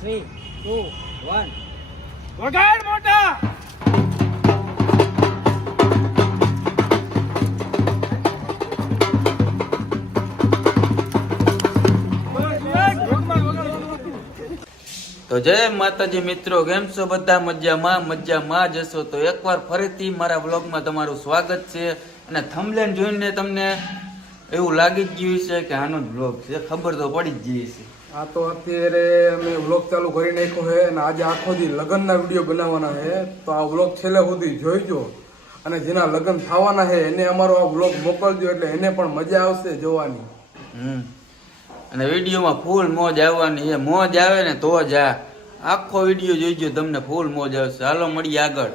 Three two one વગાડ મોટા! તો જય માતાજી મિત્રો કેમ છો બધા? મજામાં મજામાં જશો તો એકવાર ફરીથી મારા બ્લોગમાં તમારું સ્વાગત છે અને થંબલેન જોઈને તમને એવું લાગી જ ગયું છે કે આનો જ બ્લોગ છે. ખબર તો પડી જ ગઈ છે આ તો અત્યારે અમે વ્લોગ ચાલુ કરી નાખ્યો છે અને આજે આખો દી લગ્નના વીડિયો બનાવવાના છે. તો આ વ્લોગ છેલ્લે સુધી જોઈજો અને જેના લગ્ન થવાના છે એને અમારો આ વ્લોગ મોકલજો એટલે એને પણ મજા આવશે જોવાની. હમ. અને વિડીયોમાં ફૂલ મોજ આવવાની છે. મોજ આવે ને તો જ આ આખો વીડિયો જોઈજો તમને ફૂલ મોજ આવશે. હાલો મળીએ આગળ.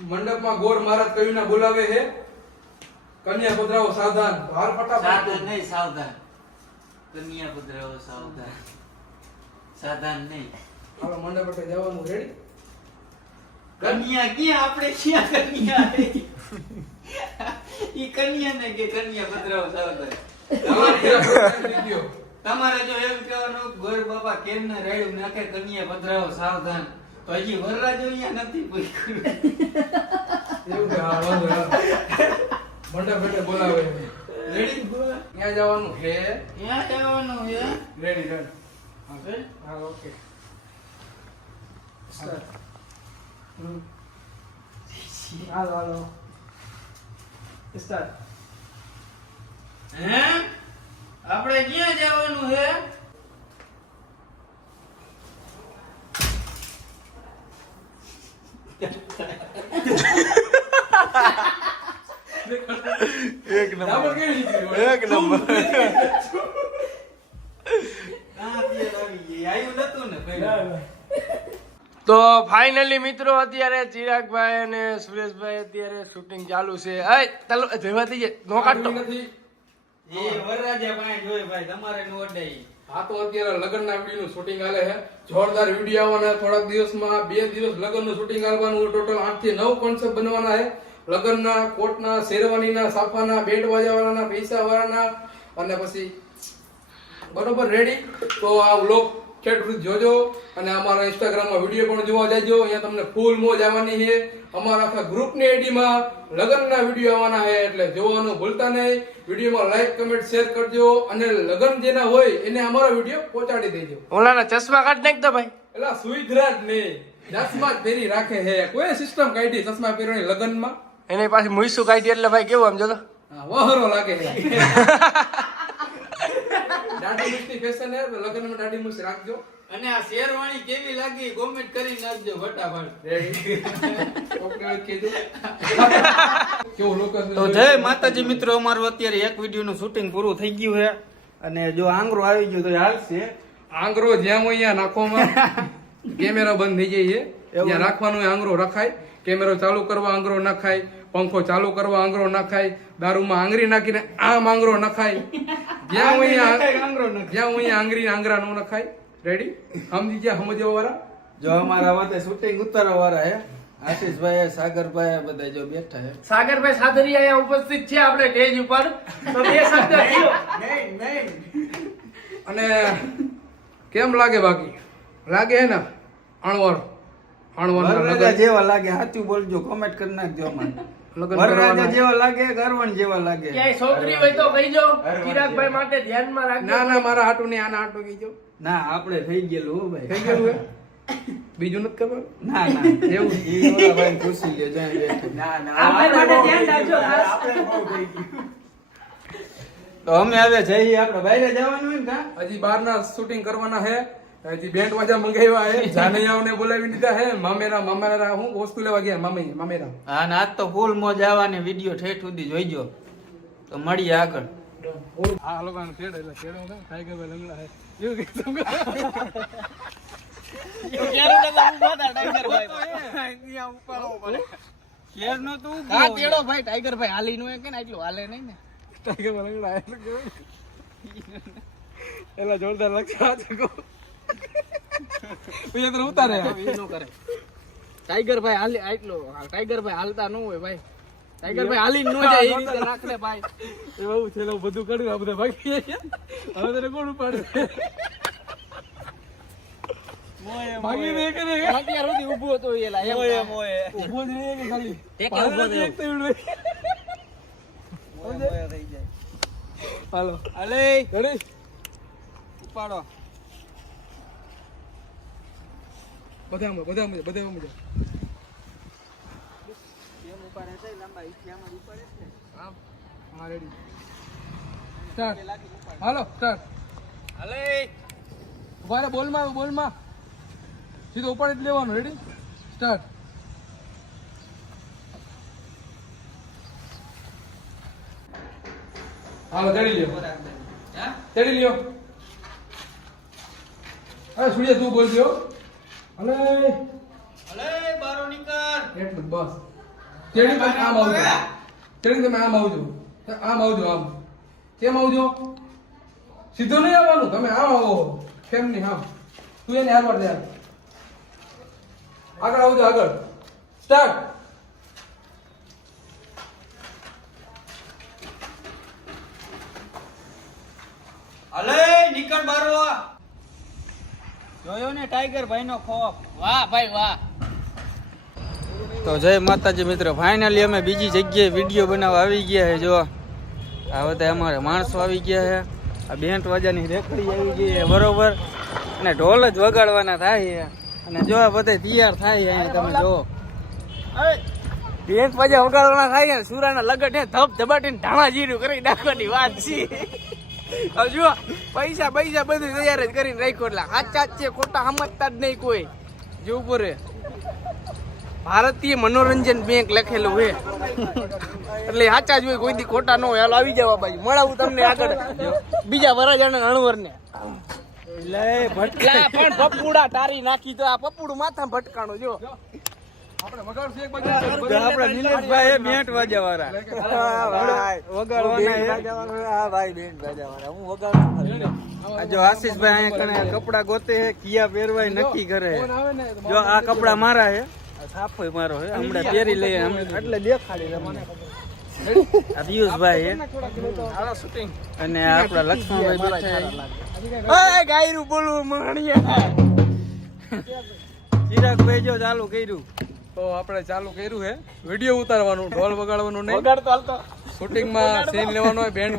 મંડપમાં ગોર મહારાજ કવિના બોલાવે છે. કન્યા પધરાવો સાવધાન. હાર ફટાફટ નહીં સાવધાન. કન્યા પધરાવો સાવધાન. સાવધાન નહીં. હાલો મંડપ પર જવાનું. રેડી કન્યા ક્યાં? આપણે ક્યાં કન્યા ઈ કન્યા ને કે કન્યા પધરાવો સાવધાન તમારે જો એમ કહેવાનું ગોર બાબા કેમ ને રેડું નાખે કન્યા પધરાવો સાવધાન? તો હજી વરરાજો અહીંયા નથી પૂછ્યું. એવું હા. મંડપ એટલે બોલાવે. રેડી ત્યાં જવાનું હે ત્યાં જવાનું હે રેડી રેડી હવે? હા ઓકે. હાલો હાલો. સ્ટાર્ટ હે? આપણે ક્યાં જવાનું છે? Ha ha રીતે એક નંબર. આવ્યું નતું ને પહેલું. તો ફાઇનલી મિત્રો અત્યારે ચિરાગભાઈ અને સુરેશભાઈ અત્યારે શૂટિંગ ચાલુ છે. અય ચાલો જવાથી જે નો કાઢતો. નથી. એ વરરાજા પાસે જોય ભાઈ તમારે નો અડાઈ. આ તો અત્યારે લગ્નના વીડિયો નું શૂટિંગ હાલે છે. જોરદાર વીડિયો આવવાના થોડાક દિવસમાં બે દિવસ લગ્નનું શૂટિંગ આવવાનું ટોટલ આઠથી નવ કોન્સેપ્ટ બનવાના છે. લગ્નના કોટના શેરવાનીના સાફાના બેન્ડ વાજાવાળાના પૈસા વાળાના અને પછી બરોબર રેડી તો આ વ્લોગ ખેડૂત જોજો અને અમારા ઇન્સ્ટાગ્રામમાં વીડિયો પણ જોવા જાજો. અહીંયા તમને ફૂલ મોજ આવવાની છે. અમારા આખા ગ્રુપની આઈડીમાં લગ્નના વીડિયો આવવાના છે એટલે જોવાનું ભૂલતા નહીં. વિડીયોમાં લાઈક કમેન્ટ શેર કરજો અને લગ્ન જેના હોય એને અમારો વીડિયો પહોંચાડી દેજો. ઓલાના ચશ્મા કાઢ નાખ દો ભાઈ. એટલે સુવિધા જ નહીં ચશ્મા જ પહેરી રાખે છે. કોઈ સિસ્ટમ કાઢી ચશ્મા પહેરવાની લગ્નમાં? એને પાછી મુઈસું કાઢી એટલે ભાઈ કેવું આમ જોતો વહરો લાગે દાઢી ફેશન હે લગ્નમાં દાઢી મૂછ રાખજો. અને આ શેરવાણી કેવી લાગી કોમેન્ટ કરી નાખજો ફટાફટ. તો જય માતાજી મિત્રો અમારું અત્યારે એક વીડિયો નું શૂટિંગ પૂરું થઈ ગયું છે. અને જો આંગરો આવી ગયો તો હાલશે. આંગરો જ્યાં હોય ત્યાં નાખવામાં કેમેરા બંધ થઈ જાય છે. ત્યાં રાખવાનું આંગરો રખાય. કેમેરો ચાલુ કરવા આંગરો નખાય પંખો ચાલુ કરવા આંગરો નખાય દારૂમાં આંગળી નાખીને આમ આંગરો નખાય. જ્યાં હું આંગરો જ્યાં હું આંગરી આંગળી આંગરા નો નખાય. રેડી સમજી ગયા સમજવા વાળા? જો અમારા વાતે શૂટિંગ ઉતારવા વાળા હે. આશીષભાઈ સાગરભાઈ બધા જો બેઠા છે સાગરભાઈ સાદરી અહીંયા ઉપસ્થિત છે આપણે સ્ટેજ ઉપર. તો બે શબ્દ અને કેમ લાગે બાકી? લાગે હે ને? અણવર. વરરાજા જેવા લાગે સાચું બોલજો કોમેન્ટ કરી નાખજો વરરાજા જેવા લાગે ગરવણ જેવા લાગે? ક્યાંય છોકરી હોય તો કહીજો ચિરાગભાઈ માટે ધ્યાનમાં રાખજો. ના ના મારા હાટુ ને આના હાટુ કહીજો ના આપણે થઈ ગયેલું હો ભાઈ. થઈ ગયેલું હે? બીજું નથી ખબર ના ના. એવું? ઈ ભાઈ ખુશી લે જાય બેઠો. આપણે માટે ધ્યાન રાખજો. તો અમે હવે જઈએ આપણે બહાર જવાનું હોય ને હજી બાર ના શૂટિંગ કરવાના હે. હજી બેન્ડ વાજા મંગાવ્યા હે જાનૈયાઓને બોલાવી દીધા હે મામેરા મામેરા હું વસ્તુ લેવા ગયા મામી મામેરા. હા ને આજ તો ફૂલ મોજ આવવાની વિડિયો ઠેઠ સુધી જોઈજો. તો મળીએ આગળ. આ લોકોને એટલે ટાઈગર ભાઈ લંગડા હે. એવું કીધું શેર નો તું હા તેડો ભાઈ ટાઈગર ભાઈ હાલી નું કે ને એટલું હાલે નહીં ને. ટાઈગર ભાઈ લંગડા એટલે એલા જોરદાર લાગશે આ જગો ઉતારે નો કરે. ટાઈગર ભાઈ હાલી આટલો ટાઈગર ભાઈ હાલતા ન હોય ભાઈ. ટાઈગર ભાઈ હાલી નો જાય એ રીતે રાખ ભાઈ. એવું છે એટલે બધું કર્યું આ બધા ભાગી હવે તને કોણ ઉપાડે? ભાગી દે કે અત્યાર સુધી ઊભો હતો એ એમ મોએ મોએ. ઊભો જ રહે કે ખાલી? ટેકે ઊભો પાછળથી એક તો હોય. મોએ મોએ જાય. હાલો. અલે રેડી? ઉપાડો બધા આમ, બધા આમ, બધા આમ જ. કેમ ઉપાડે છે લાંબા ઈઠિયામાં આમ. હા રેડી સ્ટાર્ટ હાલો સ્ટાર અલે ઊભા બોલમાં આવ્યો બોલમાં. સીધો ઉપાડી જ લેવાનું રેડી સ્ટાર્ટ હાલો ચડી લ્યો. ચડી લ્યો. અરે સૂર્ય તું બોલજો અલે. અલે બારો નીકળ. એટલું બસ. તેડી તમે આમ આવજો. તેડી તમે આમ આવજો. આમ આવજો આમ. કેમ આવજો? સીધો નહીં આવવાનું? તમે આમ આવો. કેમ નહીં આમ? તું એને હાલવા દે. આગળ આવજો આગળ. સ્ટાર્ટ અલે નીકળ બારો. જોયો ને ટાઈગર ભાઈનો ખોફ? વાહ ભાઈ વાહ. તો જય માતાજી મિત્રો ફાઇનલી અમે બીજી જગ્યાએ વીડિયો બનાવવા આવી ગયા છે જો. આ બધા અમારે માણસો આવી ગયા છે. આ બેન્ટ વાજાની રેકડી આવી ગઈ છે બરોબર. અને ઢોલ જ વગાડવાના થાય છે. અને જો આ બધા તૈયાર થાય અહીંયા તમે જો બેન્ટ વાજા વગાડવાના થાય છે ને સુરાના લગટ હે ધબ ધબાટીને ધાણા જીરું કરી નાખવાની વાત છે. હવે જો પૈસા પૈસા બધું તૈયાર જ કરીને રાખ્યો એટલે સાચા જ છે ખોટા સમજતા જ નહીં કોઈ. જો ઉપર ભારતીય મનોરંજન બેંક લખેલું હે એટલે સાચા જ હોય કોઈ દી ખોટા ન હોય. હાલો આવી જવા બાજુ મળાવું તમને આગળ. બીજા વરાજાના અણવર ને ભટકા પણ પપુડા તારી નાખી તો આ પપુડું માથા ભટકાણું જો. આપણે નિલેશભાઈ બેન્ટ વાજા વાળા ભાઈ. બેન બાજાવાળા હું વગાડું જો આશીષભાઈ અહીંયા કણે કપડા ગોતે હે કિયા પહેરવાય નક્કી કરે જો આ કપડા મારા હે. આ સાફો મારો હે. હમણાં પહેરી લઈએ એટલે દેખાડી આ પિયુષભાઈ હે. અને આપડા આપણા લક્ષ્મણભાઈ બેઠા ગાયરું બોલવું મણિયા ચિરાગભાઈ જો ચાલુ કર્યું. તો આપણે ચાલુ કર્યું છે. વીડિયો ઉતારવાનું ઢોલ વગાડવાનું નહીં. વગાડતો હાલતો. શૂટિંગમાં સીન લેવાનો હોય બેન્ડ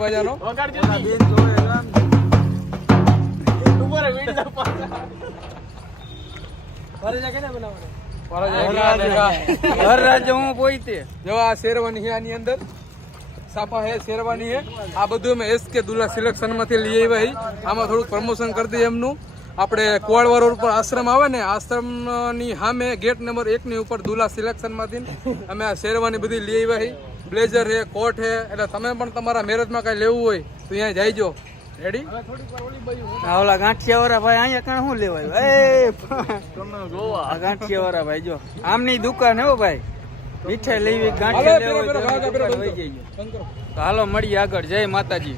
આ શેરવાની છે આની અંદર. સાપા હે શેરવાની હે આ બધું અમે એસ કે દુલ્લા સિલેક્શનમાંથી લઈ આવ્યા હી આમાં થોડુંક પ્રમોશન કરી દઈએ એમનું. આપણે કોળવા રોડ ઉપર આશ્રમ આવે ને આશ્રમની સામે ગેટ નંબર એક ની ઉપર દુલા સિલેક્શનમાંથી અમે આ શેરવાની બધી લઈ આવ્યા બ્લેઝર છે કોટ છે એટલે તમે પણ તમારા મેરેજમાં કઈ લેવું હોય તો અહીંયા જાયજો. રેડી ઓલા ગાંઠિયા ભાઈ અહીંયા કણ શું લેવાય? એ ગાંઠિયાવાળા ભાઈ જો. આમની દુકાન હો ભાઈ. મીઠાઈ લેવી ગાંઠિયા લેવા હાલો મળીએ આગળ. જય માતાજી.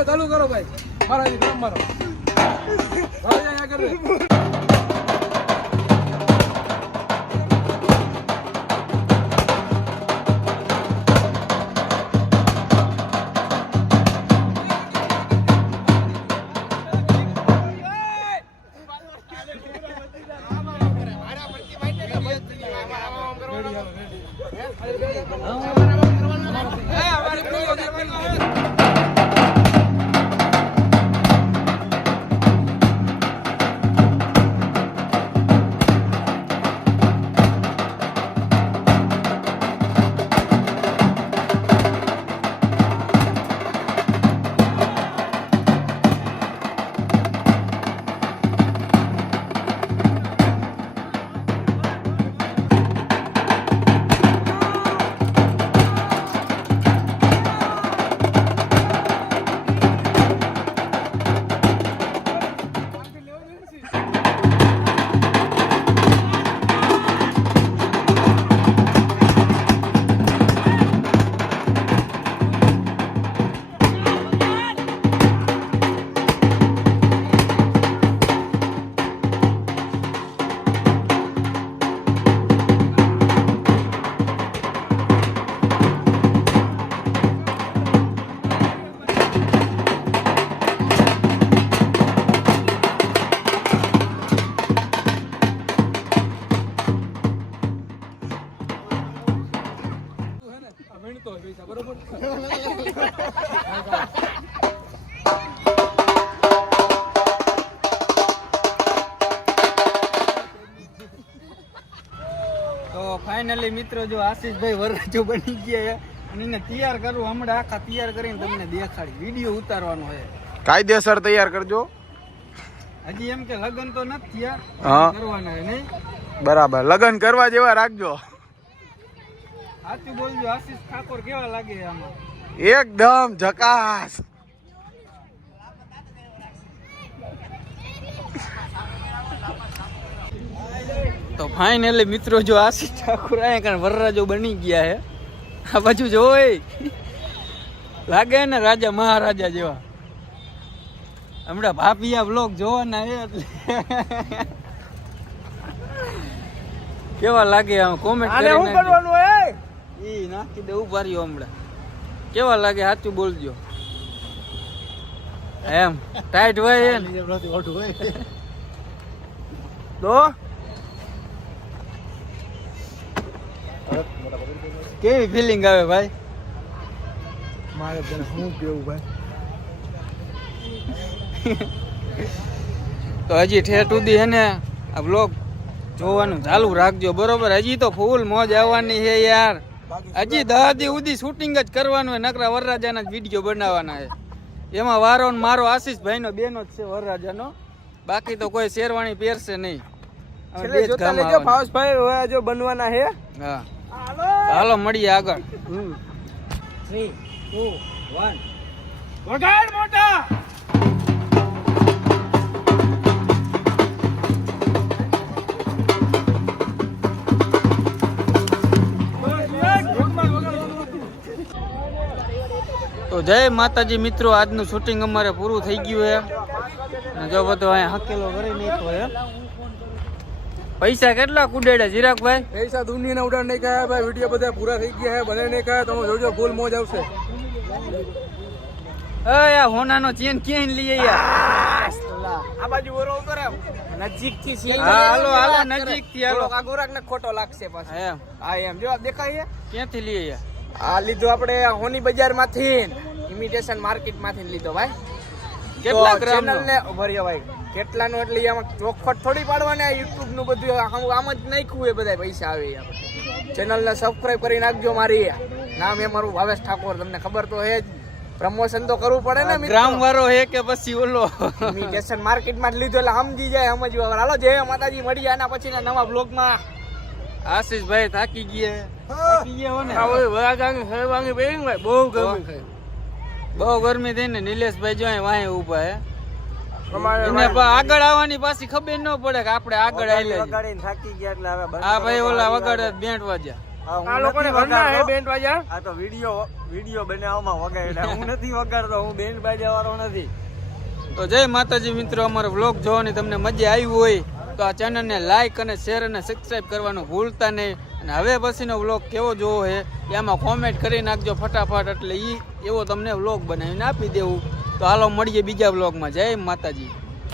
ચાલો ચાલુ કરો ભાઈ. મારા ડ્રમ મારો. આગળ અમારે જોતો હોય પૈસા બરોબર? તો ફાઇનલી મિત્રો જો આશીષભાઈ વરરાજો બની ગયા અને એને તૈયાર કરવું હમણાં આખા તૈયાર કરીને તમને દેખાડી વીડિયો ઉતારવાનો છે. કાયદેસર તૈયાર કરજો. હજી એમ કે લગ્ન તો નથી થયા કરવાના નહીં? બરાબર લગ્ન કરવા જેવા રાખજો. સાચું બોલજો આશીષ ઠાકોર કેવા લાગે આમાં? એકદમ જકાસ તો ફાઇનલી મિત્રો જો આશીષ ઠાકોર આયા કારણ વરરાજો બની ગયા હે. આ બાજુ જોઈ. લાગે ને રાજા મહારાજા જેવા. હમણાં ભાપિયા બ્લોક જોવાના છે એટલે. કેવા લાગે આમ કોમેન્ટ શું કરવાનું હે? ઈ નાખી દે ઊભા રહ્યો હમણાં. કેવા લાગે? સાચું બોલજો. એમ. ટાઈટ હોય એમ. તો? કેવી ફિલિંગ આવે ભાઈ? મારે તને શું કેવું ભાઈ? તો હજી ઠેઠ સુધી હે ને આ બ્લોગ જોવાનું ચાલુ રાખજો બરોબર? હજી તો ફૂલ મોજ આવવાની છે યાર. હજી દહ ઉદી શૂટિંગ જ કરવાનું હોય નકરા વરરાજાના જ વીડિયો બનાવવાના છે એમાં વારો ને મારો આશીષભાઈનો બેનો જ છે વરરાજાનો. બાકી તો કોઈ શેરવાણી પહેરશે નહીં. છેલ્લે જ બનવાના હે. હા. હાલો. મળીએ આગળ. થ્રી ટુ વન વગાડ મોટા! તો જય માતાજી મિત્રો આજનું શૂટિંગ અમારે પૂરું થઈ ગયું છે. જો બધો અહીંયા હકેલો કરી નાખ્યો પૈસા કેટલા કુડેડા જીરાકભાઈ? પૈસા દુનિયાના ઉડાડ નહીં કહ્યા ભાઈ વીડિયો બધા પૂરા થઈ ગયા છે ભલે નહીં કહ્યા તમે જોજો ફૂલ મોજ આવશે. અય આ હોનાનો ચેન ક્યાં લઈએ યાર આ બાજુ ઓરો કરે નજીકથી સી હા, હાલો, હાલો, નજીકથી હાલો. આ ગોરાક ને ખોટો લાગશે પાછો. એમ. હા એમ. જો દેખાય ક્યાંથી લઈએ યાર આ લીધો આપણે હોની બજારમાંથી ઇમિટેશન માર્કેટમાંથી લીધો ભાઈ. કેટલા ગ્રામ ને ભર્યો ભાઈ. કેટલા એટલે આમાં ચોખવટ થોડી પાડવાની આ યુટ્યુબનું બધું આમ જ નાખ્યું એ બધા પૈસા આવે ચેનલ ને સબસ્ક્રાઇબ કરી નાખજો મારી નામ એ મારું ભાવેશ ઠાકોર તમને ખબર તો હે જ. પ્રમોશન તો કરવું પડે ને ગ્રામ વાળો હે કે પછી ઓલો? ઇમિટેશન માર્કેટમાં જ લીધો એટલે સમજી જાય સમજવા. હાલો જય માતાજી મળી આના પછી નવા બ્લોગમાં આશીષભાઈ થાકી ગયા. થાકી ગયા હો ને? બહુ ગરમી ભાઈ બહુ ગરમી થઈ ને નિલેશભાઈ જો વાહે ઊભા હે. અમારે એને આગળ આવવાની પાછી ખબર ન પડે કે આપણે આગળ આવીએ થાકી ગયા એટલે હવે આ ભાઈ ઓલા વગાડે બેન્ટ આ લોકોને હે બેન્ડ વાજા આ તો વીડિયો વીડિયો બનાવવામાં વગાડ્યા હું નથી વગાડતો હું બેન્ડ બાજા વાળો નથી. તો જય માતાજી મિત્રો અમારો વ્લોગ જોવાની તમને મજા આવી હોય તો આ ચેનલને લાઇક અને શેર અને સબસ્ક્રાઇબ કરવાનું ભૂલતા નહીં. અને હવે પછીનો વ્લોગ કેવો જોવો છે એ આમાં કોમેન્ટ કરી નાખજો ફટાફટ એટલે ઈ એવો તમને વ્લોગ બનાવીને આપી દેવું. તો હાલો મળીએ બીજા વ્લોગમાં જય માતાજી.